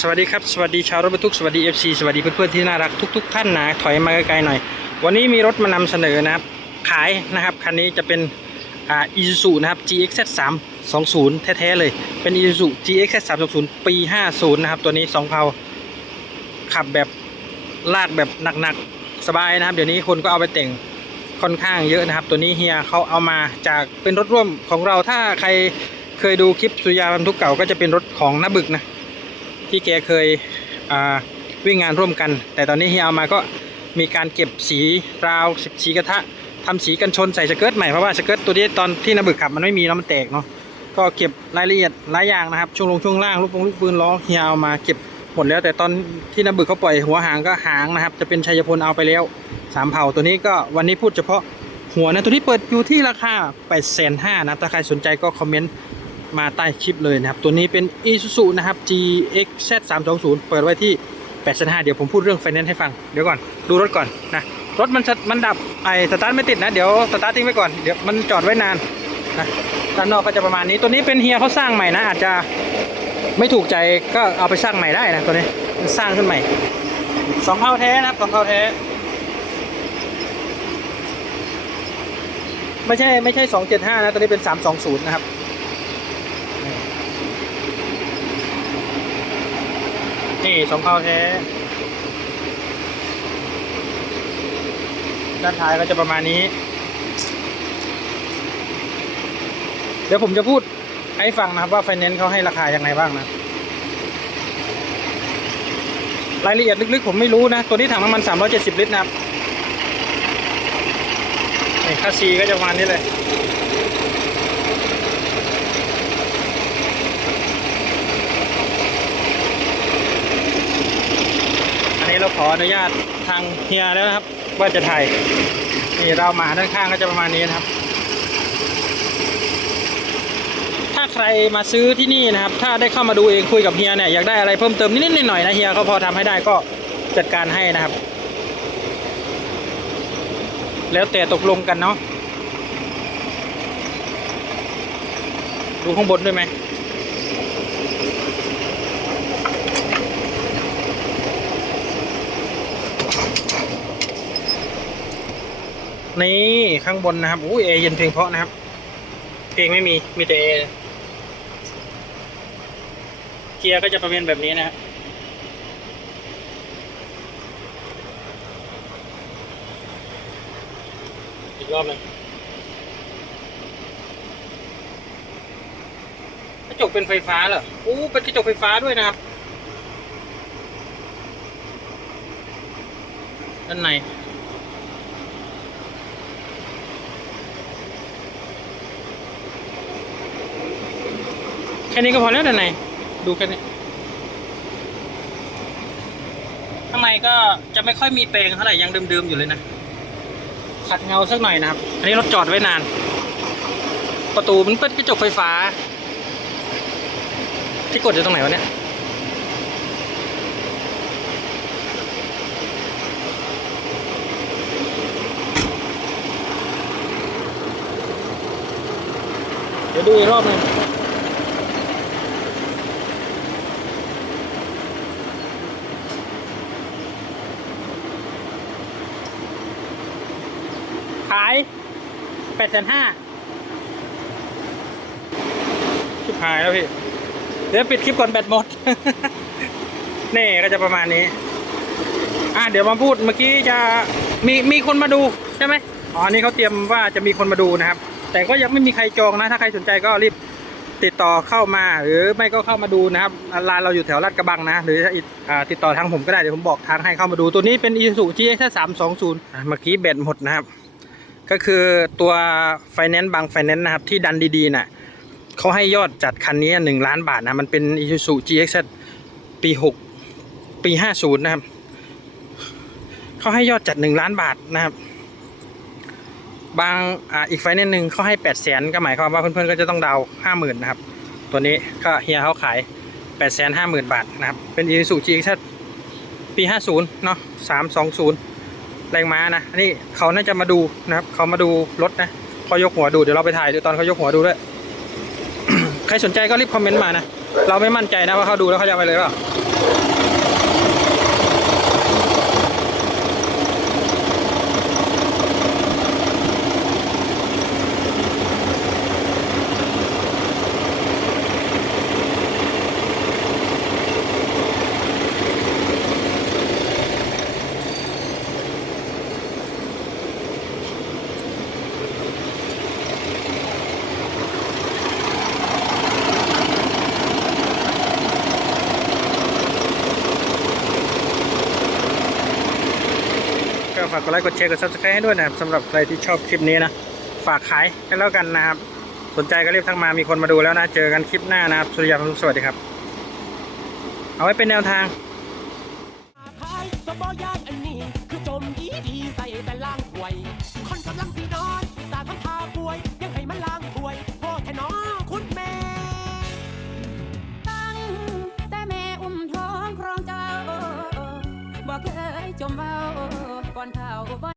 สวัสดีครับสวัสดีชาวรถบรรทุกสวัสดี FC สวัสดีเพื่อนๆที่น่ารักทุก ๆ ท่านนะถอยมาไกลๆหน่อย วันนี้มีรถมานำเสนอนะครับขายนะครับคันนี้จะเป็นอ่า Isuzu นะครับ GXZ 320 แท้ๆเลยเป็น Isuzu GXZ 320 ปี 50 นะครับ ตัวนี้ 2 เพาขับแบบลากแบบหนักๆ สบายนะครับ เดี๋ยวนี้คนก็เอาไปแต่งค่อนข้างเยอะนะครับ ตัวนี้เฮียเขาเอามาจากเป็นรถร่วมของเราถ้าใครเคยดูคลิปสุยาบรรทุกเก่าก็จะเป็นรถของน้าบึกนะ ที่แกเคยวิ่งงานร่วมกัน แต่ตอนนี้เฮียเอามาก็มีการเก็บสีราวสีกระทะทำสีกันชนใส่สเกิร์ตใหม่เพราะว่าสเกิร์ตตัวนี้ตอนที่นาบึกขับมันไม่มีแล้วมันแตกเนาะก็เก็บรายละเอียดหลายอย่างนะครับช่วงลงช่วงล่างลูกปงลูกปืนล้อเฮียเอามาเก็บหมดแล้ว แต่ตอนที่นาบึกเขาปล่อยหัวหางก็หางนะครับ จะเป็นชัยพลเอาไปแล้วสามเผ่าตัวนี้ก็วันนี้พูดเฉพาะหัวนะตัวนี้เปิดอยู่ที่ราคา8ปดแสนห้านะถ้าใครสนใจก็คอมเมนต์ มาใต้คลิปเลยนะครับ ตัวนี้เป็น Isuzu นะครับ GXZ 320เปิดไว้ที่85เดี๋ยวผมพูดเรื่องไฟแนนซ์ให้ฟัง เดี๋ยวก่อน ดูรถก่อนนะ รถมันมันดับไอสตาร์ทไม่ติดนะ เดี๋ยวสตาร์ททิ้งไว้ก่อน เดี๋ยวมันจอดไว้นานนะด้านนอกก็จะประมาณนี้ ตัวนี้เป็นเฮียเขาสร้างใหม่นะ อาจจะไม่ถูกใจก็เอาไปสร้างใหม่ได้นะตัวนี้ สร้างขึ้นใหม่สองเผาแท้นะครับสองเผาแท้ ไม่ใช่ไม่ใช่275นะ ตัวนี้เป็น320นะครับ นี่สองเผาแท้ ด้านท้ายก็จะประมาณนี้ เดี๋ยวผมจะพูดให้ฟังนะครับว่าไฟแนนซ์เขาให้ราคาอยังไงบ้างนะ รายละเอียดลึกๆ ผมไม่รู้นะ ตัวนี้ถังน้ำมัน 370 ลิตรนะครับนี่ค่าซีก็จะประมาณนี้เลย อันนี้ เราขออนุญาตทางเฮียแล้วนะครับ ว่าจะถ่ายนี่เรามาด้านข้างก็จะประมาณนี้นะครับ ถ้าใครมาซื้อที่นี่นะครับ ถ้าได้เข้ามาดูเองคุยกับเฮียเนี่ยอยากได้อะไรเพิ่มเติมนิดๆหน่อยๆนะเฮียเขาพอทำให้ได้ก็จัดการให้นะครับ แล้วแต่ตกลงกันเนาะดูข้างบนด้วยไหม นี่ข้างบนนะครับอู้เอเย็นเพียงเพราะนะครับ เพลงไม่มีมีแต่เอเกียร์ก็จะประเภทแบบนี้นะครับอีกรอบหนึงกระจกเป็นไฟฟ้าเหรออู้เป็นกระจกไฟฟ้าด้วยนะครับด้านใน แค่นี้ก็พอแล้วด้านในดูแค่นี้ข้างในก็จะไม่ค่อยมีแปลงเท่าไหร่ยังเดิมๆอยู่เลยนะ ขัดเงาสักหน่อยนะครับ อันนี้รถจอดไว้นาน ประตูมันเป็นกระจกไฟฟ้า ที่กดอยู่ตรงไหนวะเนี่ยเดี๋ยวดูอีกรอบหนึ่ง ขายแปดแสนห้าชิบหายแล้วพี่ เดี๋ยวปิดคลิปก่อนแบตหมด นี่ก็จะประมาณนี้ อะเดี๋ยวมาพูดเมื่อกี้จะมีมีคนมาดูใช่ไหมอ๋อนนี้เขาเตรียมว่าจะมีคนมาดูนะครับ แต่ก็ยังไม่มีใครจองนะ ถ้าใครสนใจก็รีบติดต่อเข้ามา หรือไม่ก็เข้ามาดูนะครับร้านเราอยู่แถวลาดกระบังนะ หรือออติดต่อทางผมก็ได้เดี๋ยวผมบอกทางให้เข้ามาดู ตัวนี้เป็น Isuzu GX 320อะเมื่อกี้แบตหมดนะครับ ก็คือตัวไฟแนนซ์บางไฟแนนซ์นะครับที่ดันดีๆน่ะเขาให้ยอดจัดคันนี้หนึ่งล้านบาทนะมันเป็น Isuzu GX ปีหกปีห้าศูนย์นะครับเขาให้ยอดจัดหนึ่งล้านบาทนะครับบางอ่าอีกไฟแนนซ์หนึ่งเขาให้แปดแสนก็หมายความว่าเพื่อนๆก็จะต้องดาวห้าหมื่นนะครับ ตัวนี้ก็เฮียเขาขายแปดแสนห้าหมื่นบาทนะครับเป็น Isuzu GX ปีห้าศูนย์เนาะสามสองศูนย์ แรงม้านะนี่เขาน่าจะมาดูนะครับเขามาดูรถนะพอยกหัวดูเดี๋ยวเราไปถ่ายดูตอนเขายกหัวดูด้วยใครสนใจก็รีบคอมเมนต์มานะเราไม่มั่นใจนะว่าเขาดูแล้วเขาจะไปเลยเปล่า กดไลค์กดแชร์กด subscribe ให้ด้วยนะครับสำหรับใครที่ชอบคลิปนี้นะ ฝากขายกันแล้วกันนะครับ สนใจก็รีบทักมามีคนมาดูแล้วนะ เจอกันคลิปหน้านะครับสุริยาพงศ์สวัสดีครับ เอาไว้เป็นแนวทาง ขายสบอยางอันนี้ คือจมดีดีใส่แต่ล่าง ท้อ